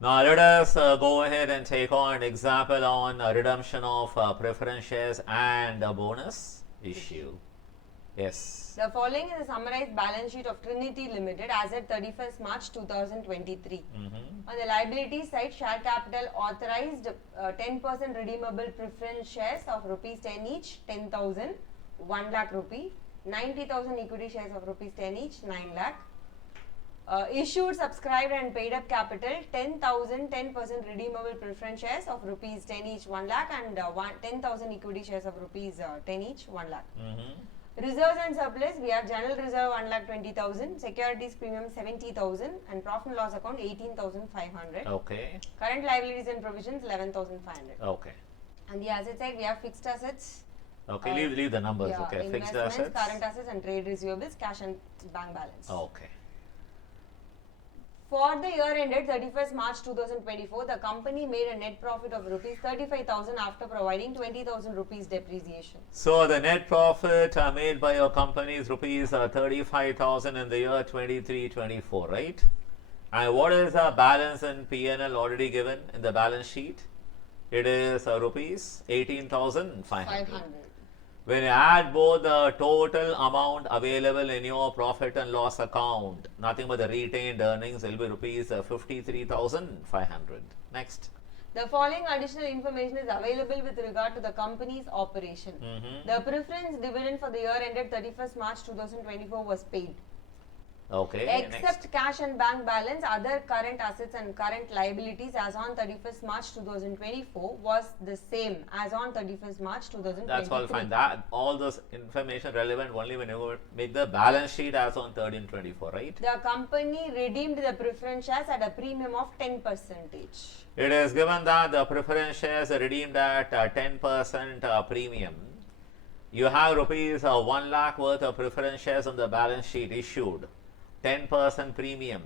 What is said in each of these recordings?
Now let us go ahead and take on an example on redemption of preference shares and a bonus issue. Yes. The following is a summarized balance sheet of Trinity Limited as at 31st March 2023. On the liability side, share capital authorized 10% redeemable preference shares of rupees 10 each, 10,000, 1 lakh rupee, 90,000 equity shares of rupees 10 each, 9 lakh. Issued, subscribed and paid up capital 10,000 10% redeemable preference shares of rupees 10 each 1 lakh and 10,000 equity shares of rupees 10 each 1 lakh. Reserves and surplus, we have general reserve 1,20,000, securities premium 70,000 and profit and loss account 18,500. Okay. Current liabilities and provisions 11,500. Okay. On the asset side, we have fixed assets. Okay, leave the numbers. Yeah, okay, fixed investments, assets. current assets and trade receivables, cash and bank balance. Okay. For the year ended 31st March 2024, the company made a net profit of rupees 35,000 after providing 20,000 rupees depreciation. So the net profit made by your company is rupees 35,000 in the year 23-24, right? And what is the balance in P&L already given in the balance sheet? It is rupees 18,500. When you add both the total amount available in your profit and loss account, nothing but the retained earnings will be rupees 53,500. Next. The following additional information is available with regard to the company's operation. The preference dividend for the year ended 31st March 2024 was paid. Okay. Except cash and bank balance, other current assets and current liabilities as on 31st March 2024 was the same as on 31st March 2023. That's all fine. That all those information relevant only when you make the balance sheet as on 13-24, right? The company redeemed the preference shares at a premium of 10%. It is given that the preference shares are redeemed at 10% premium. You have rupees 1 lakh worth of preference shares on the balance sheet issued. 10% premium.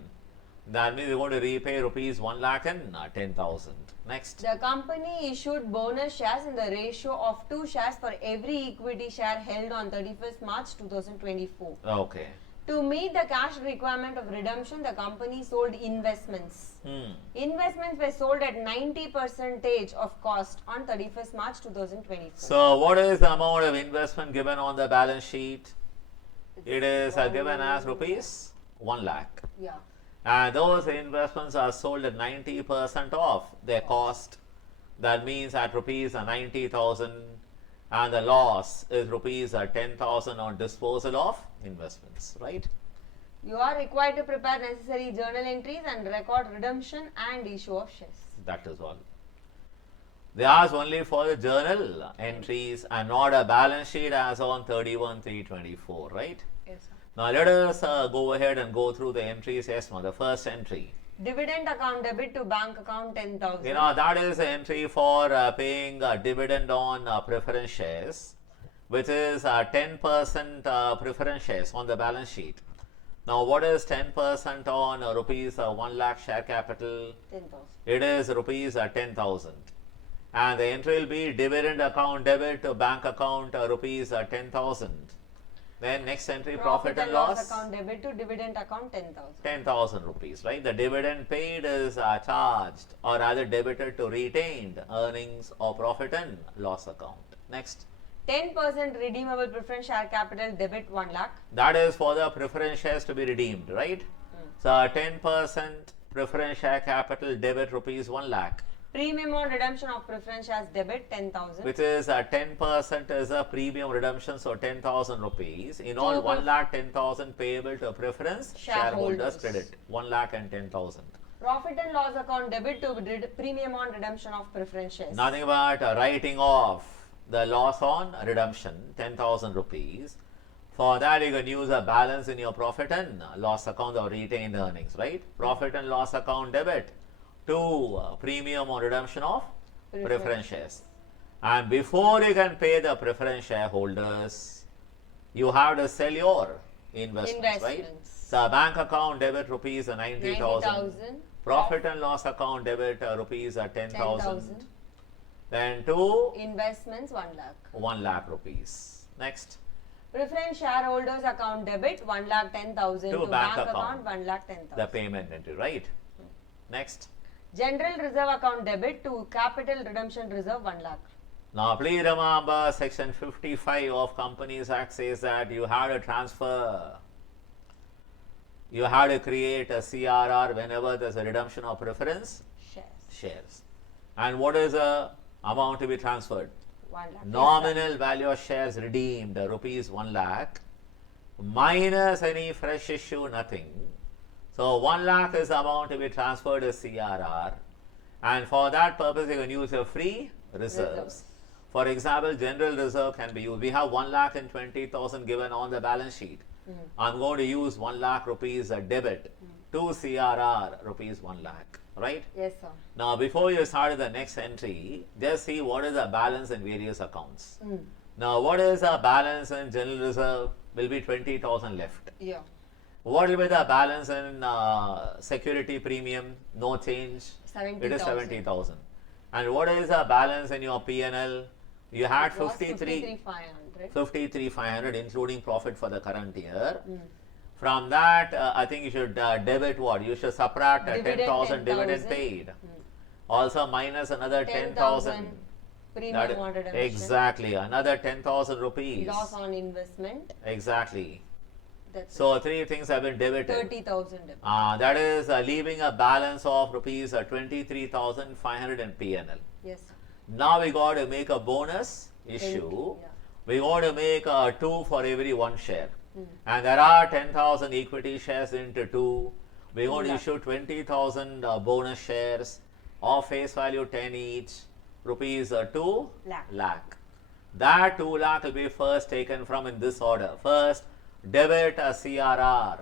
That means you're going to repay rupees 1 lakh and 10,000. Next. The company issued bonus shares in the ratio of 2 shares for every equity share held on 31st March 2024. Okay. To meet the cash requirement of redemption, the company sold investments. Investments were sold at 90% of cost on 31st March 2024. So, what is the amount of investment given on the balance sheet? It is given as rupees 1 lakh. Yeah. And those investments are sold at 90% of their cost. That means at rupees 90,000, and the loss is rupees 10,000 on disposal of investments, right? You are required to prepare necessary journal entries and record redemption and issue of shares. That is all. They ask only for the journal entries and not a balance sheet as on 31-3-24, right? Yes, sir. Now let us go ahead and go through the entries. Yes, ma'am. The first entry. Dividend account debit to bank account 10,000. You know, that is the entry for paying dividend on preference shares, which is 10% preference shares on the balance sheet. Now, what is 10% on rupees 1 lakh share capital? 10,000. It is rupees 10,000. And the entry will be dividend account debit to bank account rupees 10,000. Then next entry, profit and loss account debit to dividend account 10,000. 10,000 rupees, right? The dividend paid is charged or rather debited to retained earnings or profit and loss account. Next. 10% redeemable preference share capital debit 1 lakh. That is for the preference shares to be redeemed, right? So 10% preference share capital debit rupees 1 lakh. Premium on redemption of preference shares debit 10,000. Which is 10% is a premium redemption, so 10,000 rupees. In all, 1 lakh 10,000 payable to preference shareholders credit. 1 lakh and 10,000. Profit and loss account debit to premium on redemption of preference shares. Nothing but writing off the loss on redemption, 10,000 rupees. For that, you can use a balance in your profit and loss account or retained earnings, right? Profit and loss account debit to premium on redemption of preference shares. And before you can pay the preference shareholders, you have to sell your investments, right? So bank account debit rupees 90,000. Profit and loss account debit rupees 10,000. Then to investments 1 lakh. 1 lakh rupees. Next. Preference shareholders account debit 1 lakh 10,000 to bank account 1 lakh 10,000. The payment entry, right? Next. General reserve account debit to capital redemption reserve 1 lakh. Now, please remember section 55 of Companies Act says that you have to transfer, you have to create a CRR whenever there's a redemption of preference shares. And what is the amount to be transferred? 1 lakh. Nominal value of shares redeemed, rupees 1 lakh, minus any fresh issue, nothing. So 1 lakh is the amount to be transferred as CRR, and for that purpose you can use your free reserves. For example, general reserve can be used. We have 1 lakh and 20,000 given on the balance sheet. I'm going to use 1 lakh rupees a debit to CRR rupees 1 lakh, right? Yes, sir. Now, before you start the next entry, just see what is the balance in various accounts. Now, what is the balance in general reserve? Will be 20,000 left. Yeah. What will be the balance in security premium? No change. 70,000. It is 70,000. And what is the balance in your P&L? You had It was 53,500, 53,500. including profit for the current year. From that, I think you should debit what? You should subtract Dividend 10,000 dividend 10,000. paid. Also minus another 10,000. Premium on redemption. Exactly, another 10,000 rupees. Loss on investment. Exactly. That's So three things have been debited. 30,000. That is leaving a balance of rupees 23,500 in P&L. Yes. Now we got to make a bonus issue. Yeah. We got to make 2 for every 1 share. And there are 10,000 equity shares into 2. We are going to issue 20,000 bonus shares of face value 10 each, rupees 2 lakh. That 2 lakh will be first taken from in this order. First, debit a CRR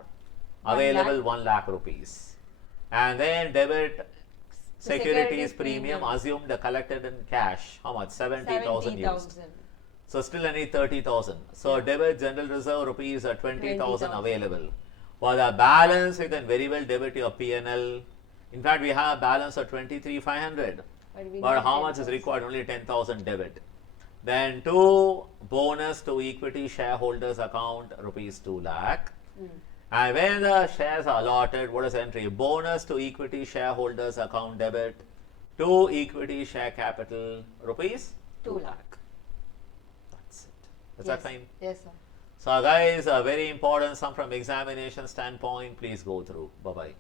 available 1 lakh rupees. And then debit securities premium assumed collected in cash. How much? 70,000 used. So still I need 30,000. So debit general reserve rupees 20,000 available. For the balance, you can very well debit your P&L. In fact, we have a balance of 23,500. But how much is required? Only 10,000 debit. Then 2 bonus to equity shareholders account rupees 2 lakh. And when the shares are allotted, what is entry? Bonus to equity shareholders account debit to equity share capital rupees 2 lakh. That's it. Is that fine? Yes, sir. So guys, a very important sum from examination standpoint, please go through. Bye-bye.